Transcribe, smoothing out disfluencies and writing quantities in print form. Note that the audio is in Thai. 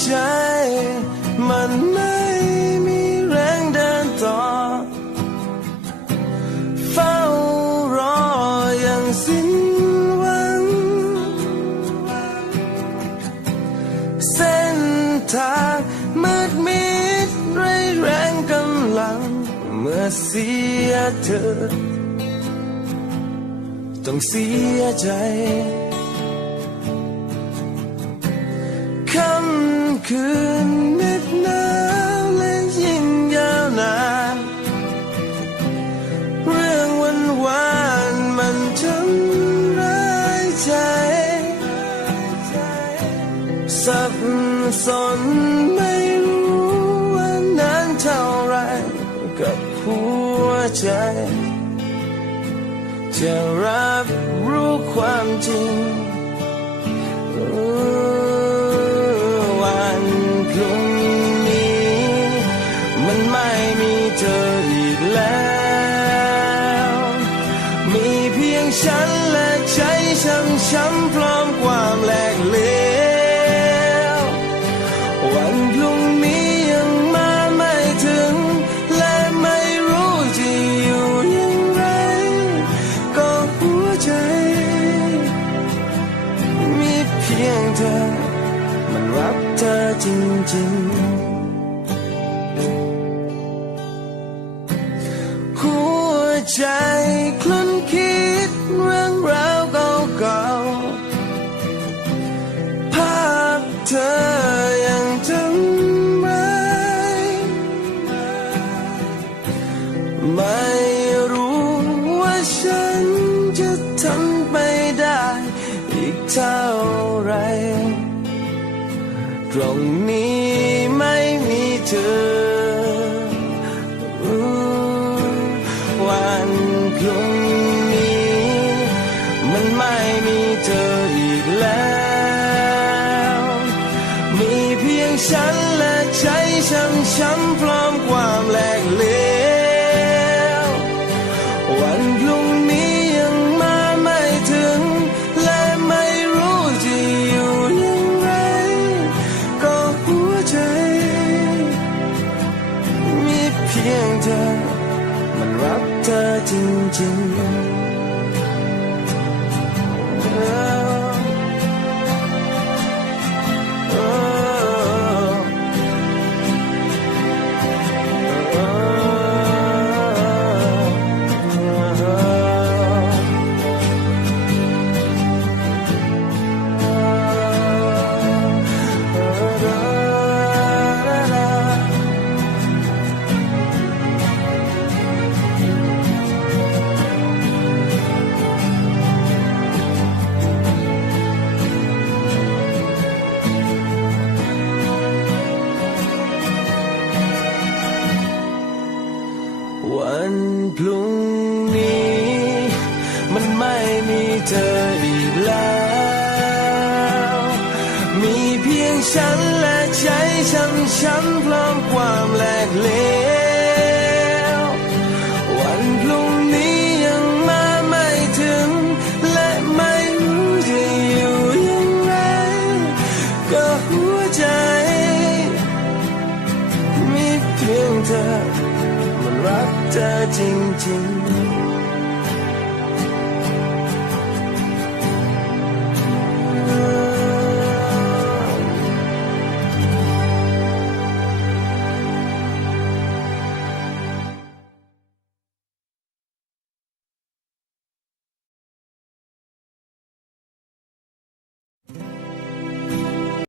ใจมันไม่มีแรงเดินต่อเฝ้ารออย่างสิ้นหวังเส้นทางมืดมิดไร้แรงกำลังเมื่อเสียเธอต้องเสียใจค่ำคืนเหน็บหนาวและยิ่งยาวนานเรื่องหวานมันทำร้ายใจสับสนไม่รู้ว่านานเท่าไรกับหัวใจจะรับรู้ความจริงวันพรุ่งนี้มันไม่มีเธออีกแล้วมีเพียงฉันและใจช้ำๆพร้อมความแหลกเหลววันพรุ่งนี้ยังมาไม่ถึงและไม่รู้จะอยู่อย่างไรก็หัวใจมีเพียงเธอมันรักเธอจริงๆหัวใจคลุ้นคิดเรื่องราวเก่าๆภาพเธอยังจำไว้ไม่รู้ว่าฉันจะทำไปได้อีกเท่าไรตรงนี้ไม่มีเธอวันพรุ่งนี้มันไม่มีเธออีกแล้วมีเพียงฉันและใจช้ำๆพร้อมความแหลกเหลววันพรุ่งนี้ยังมาไม่ถึงและไม่รู้จะอยู่อย่างไรก็หัวใจมีเพียงเธอมันรักเธอจริงๆวันพรุ่งนี้มันไม่มีเธออีกแล้วมีเพียงฉันและใจช้ำๆพร้อมความแหลกเหลววันพรุ่งนี้ยังมาไม่ถึงและไม่รู้จะอยู่อย่างไรก็หัวใจมีเพียงเธอมันรักเธอจริงๆ